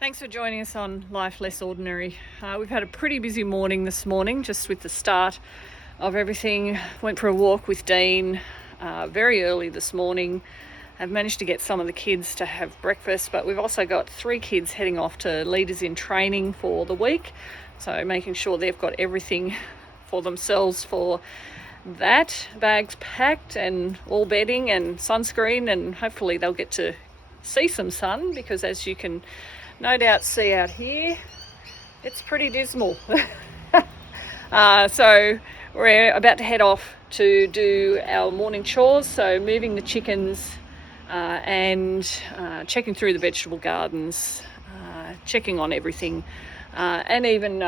Thanks for joining us on Life Less Ordinary. We've had a pretty busy morning this morning, just with the start of everything. Went for a walk with Dean very early this morning. I've managed to get some of the kids to have breakfast, but we've also got 3 kids heading off to leaders in training for the week. So making sure they've got everything for themselves for that. Bags packed and all bedding and sunscreen, and hopefully they'll get to see some sun, because as you can no doubt see out here, it's pretty dismal. So we're about to head off to do our morning chores, so moving the chickens and checking through the vegetable gardens, checking on everything, and even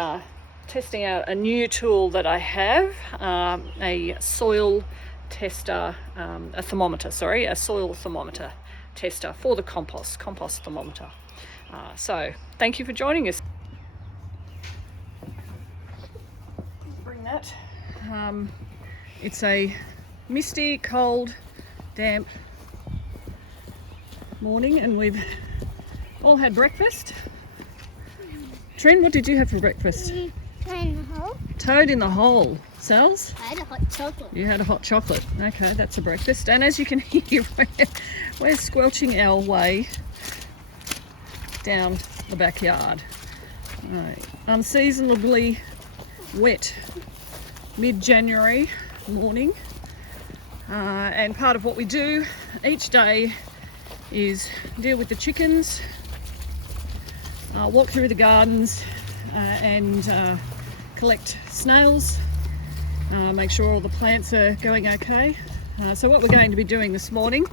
testing out a new tool that I have, a soil tester, a soil thermometer tester for the compost thermometer. So thank you for joining us. Bring that. It's a misty, cold, damp morning, and we've all had breakfast. Trin, what did you have for breakfast? Toad in the hole. Toad in the hole. Sells? I had a hot chocolate. You had a hot chocolate. Okay, that's a breakfast. And as you can hear, we're squelching our way down the backyard. Unseasonably wet mid-January morning. And part of what we do each day is deal with the chickens, walk through the gardens, and collect snails, make sure all the plants are going okay. So what we're going to be doing this morning,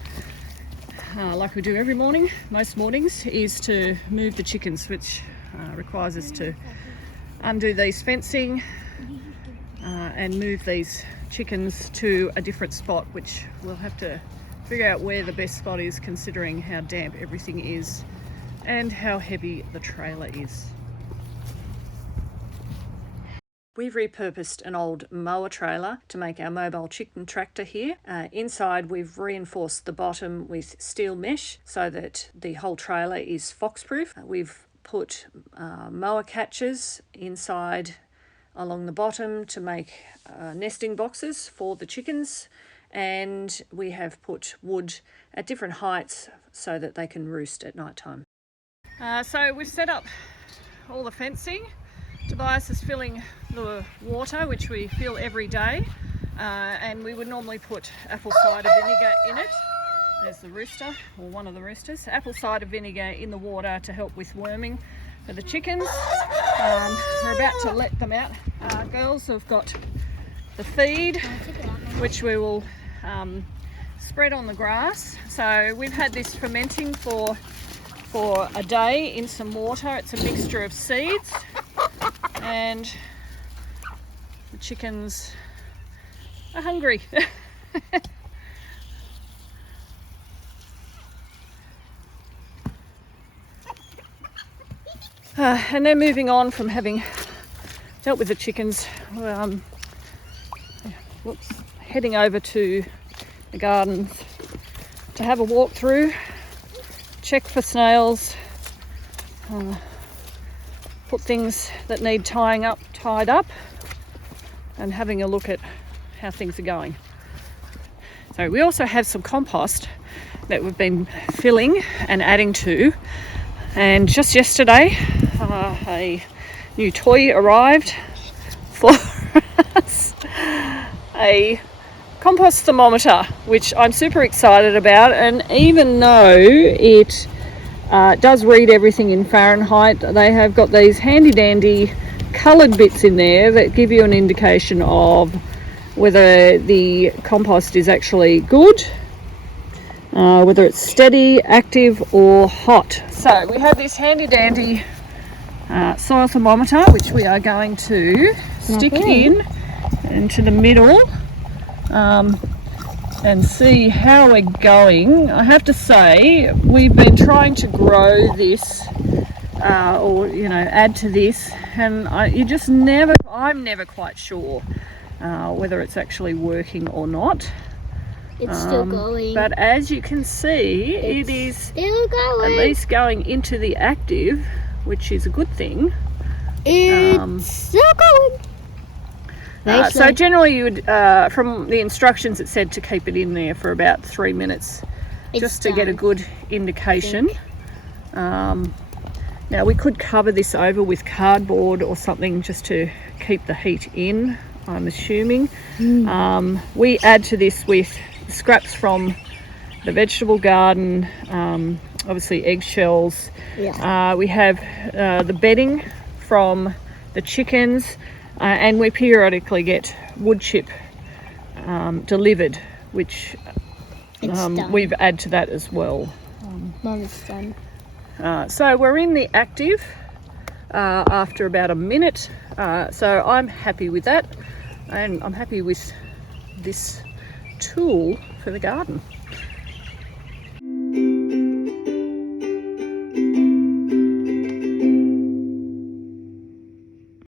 like we do every morning, most mornings, is to move the chickens, which requires us to undo these fencing and move these chickens to a different spot, which we'll have to figure out where the best spot is, considering how damp everything is and how heavy the trailer is. We've repurposed an old mower trailer to make our mobile chicken tractor here. Inside, we've reinforced the bottom with steel mesh so that the whole trailer is fox-proof. We've put mower catchers inside along the bottom to make nesting boxes for the chickens, and we have put wood at different heights so that they can roost at night time. So we've set up all the fencing. Tobias is filling the water, which we fill every day, and we would normally put apple cider vinegar in it. There's the rooster, or one of the roosters. Apple cider vinegar in the water to help with worming for the chickens. We're about to let them out. Girls have got the feed, which we will spread on the grass. So we've had this fermenting for a day in some water. It's a mixture of seeds, and the chickens are hungry. And then moving on from having dealt with the chickens, heading over to the gardens to have a walk through, check for snails, put things that need tied up, and having a look at how things are going. So we also have some compost that we've been filling and adding to, and just yesterday a new toy arrived for us, a compost thermometer, which I'm super excited about. And even though it does read everything in Fahrenheit, they have got these handy dandy coloured bits in there that give you an indication of whether the compost is actually good, whether it's steady, active or hot. So we have this handy dandy soil thermometer, which we are going to stick into the middle and see how we're going. I have to say, we've been trying to grow this or add to this, and I'm never quite sure whether it's actually working or not. It's still going. But as you can see, it is still going. at least going into the active which is a good thing. It's still going. So generally you would, from the instructions it said to keep it in there for about 3 minutes, just to get a good indication. Now we could cover this over with cardboard or something just to keep the heat in, I'm assuming. We add to this with scraps from the vegetable garden, obviously eggshells. We have the bedding from the chickens, and we periodically get wood chip delivered, which we've added to that as well. Mom, it's done. So we're in the active after about a minute, so I'm happy with that, and I'm happy with this tool for the garden.